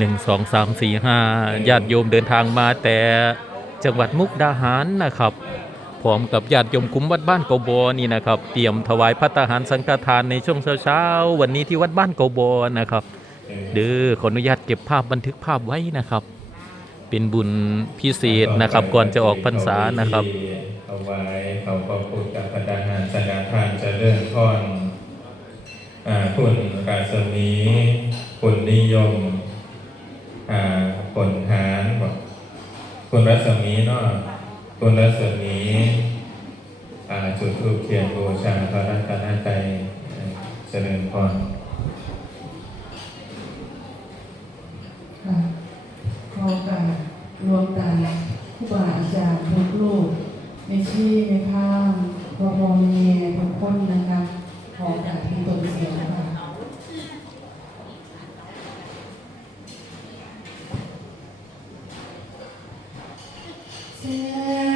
หนึ่งสองสามสี่ห้าญาติโยมเดินทางมาแต่จังหวัดมุกดาหารนะครับพร้อมกับญาติโยมคุ้มวัดบ้านเกาบอนี่นะครับ เตรียมถวายพระทหารสังฆทานในช่วงเช้าๆวันนี้ที่วัดบ้านเกาบอนะครับเด้อขออนุญาตเก็บภาพบันทึกภาพไว้นะครับ เป็นบุญพิเศษนะครับ ก่อนจะออกพรรษานะครับถวายเขาพระพุทธพระทหารสังฆทานเจะเริ่มพรอ่าคุณกาสมีคุณนิยมอ่าผลหารบอกคุณรัศมีเนาะคุณรัศมีจุดทูปเทียนบูชาพระรัตนตรัยเจริญพร ค่ะขอโอกาสรวมกันผู้บาอาจารย์ทุกลูกในชื่อในข้ามพอพอมีทุกคนนะคะ ขอโอกาสที่ตนเสียงค่ะ แ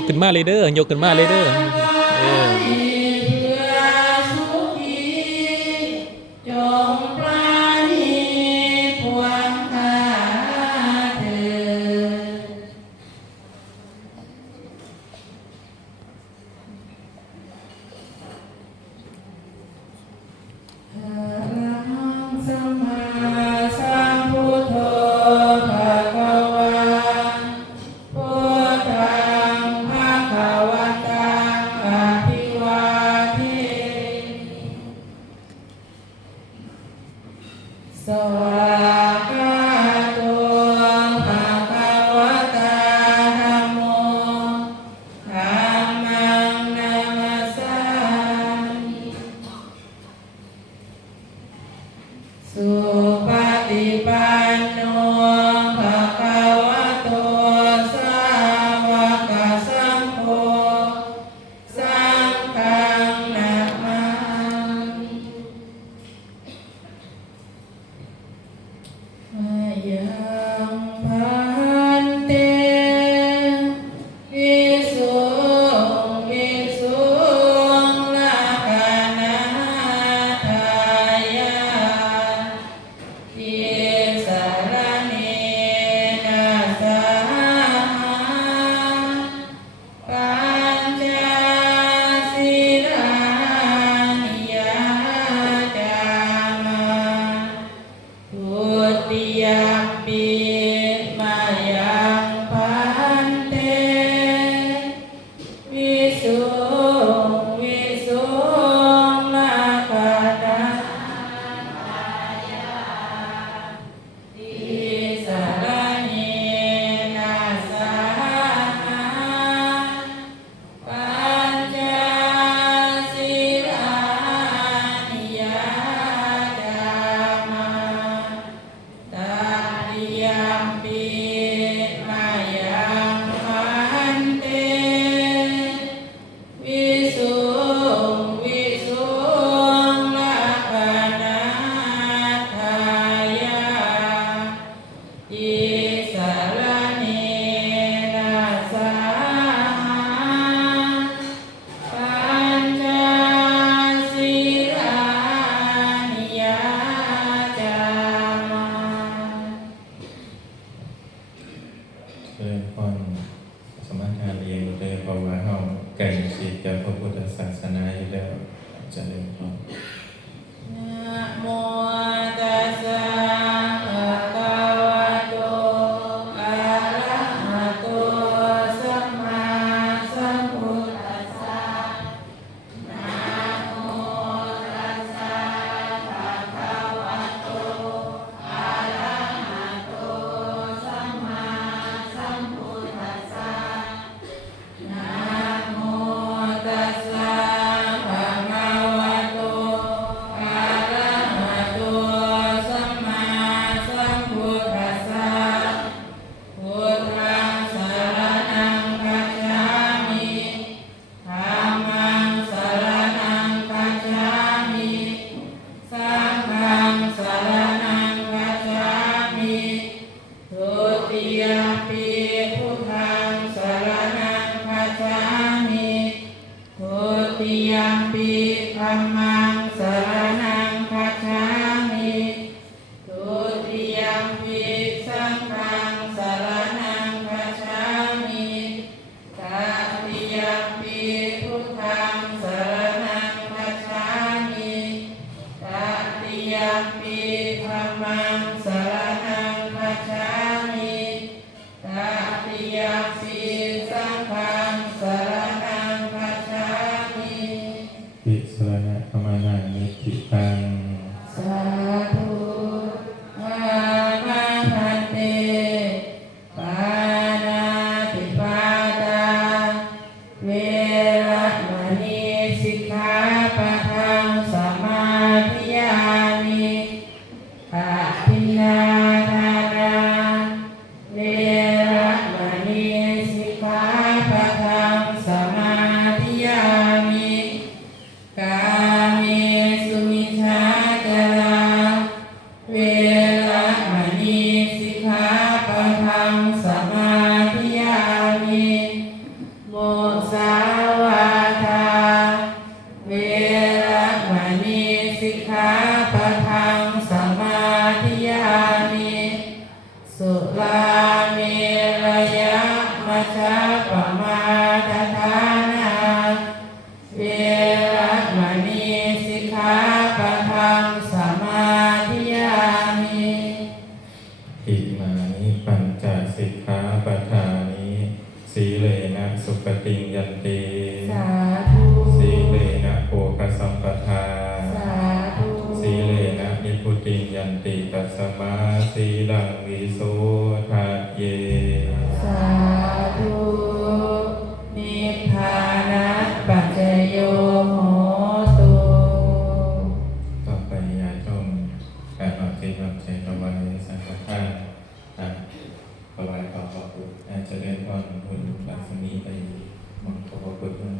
ยกขึ้นมาเลยเด้อยกขึ้นมาเลยเด้อ รณะธรรมนังนิจิตัง อิมานิปัญจสิกขาปทานิสีเลนะสุปติยันติสีเลนะโภคสัมปทานสีเลนะนิพุติยันติตัสมาสีลังวิโส มวยลูกหลักคนนี้ไปมันก็เปิดเมือง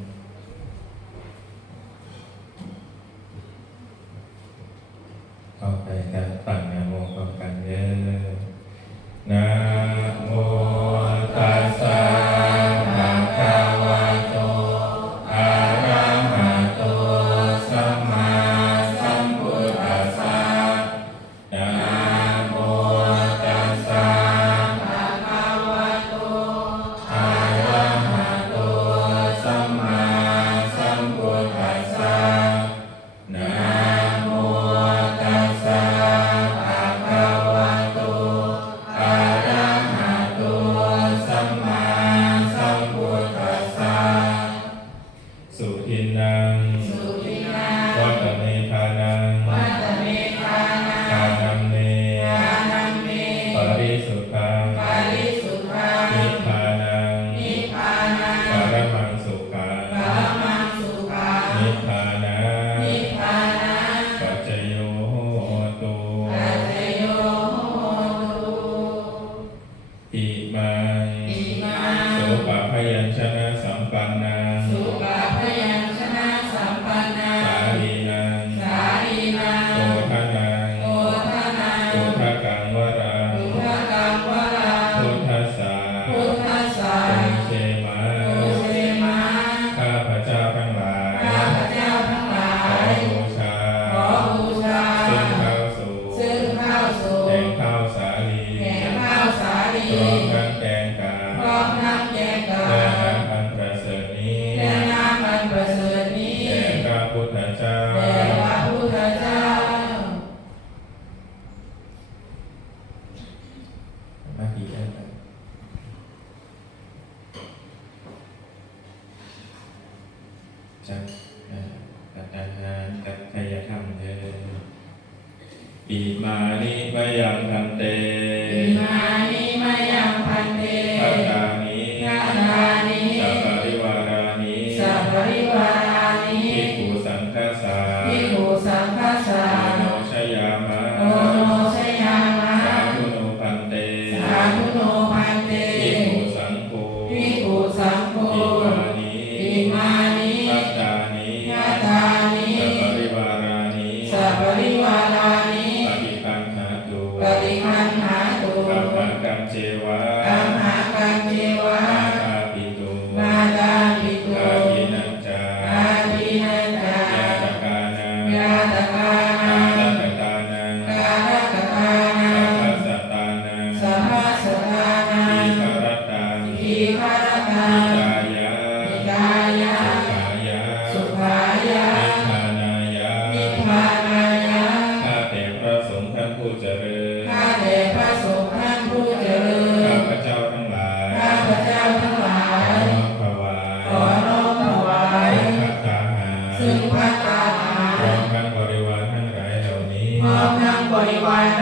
Holy One.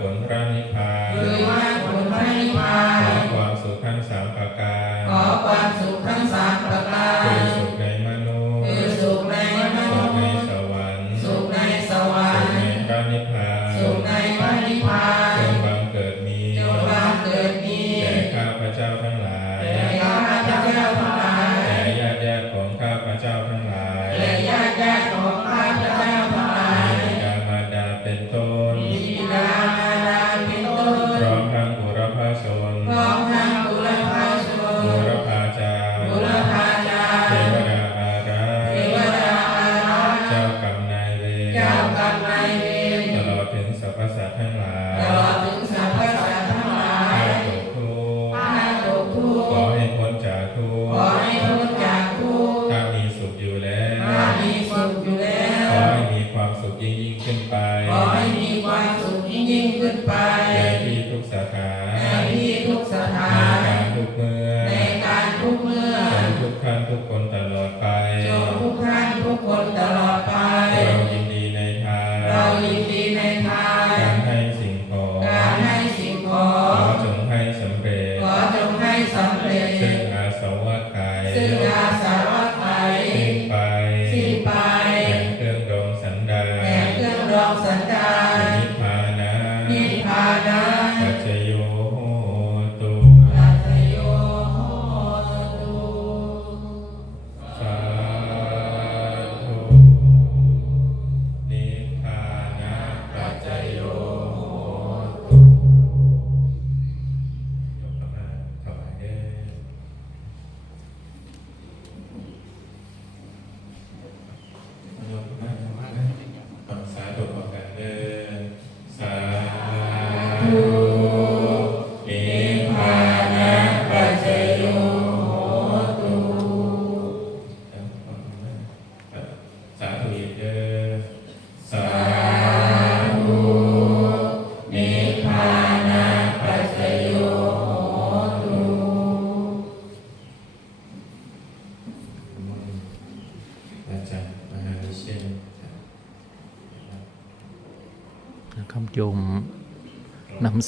ผลพระนิพพาน con tal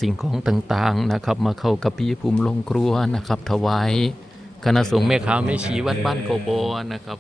สิ่งของต่างๆนะครับ มาเข้ากับพี่ภูมิลงครัวนะครับ ถวายคณะสงฆ์แม่ค้าแม่ชีวัดบ้านโกโบนะครับ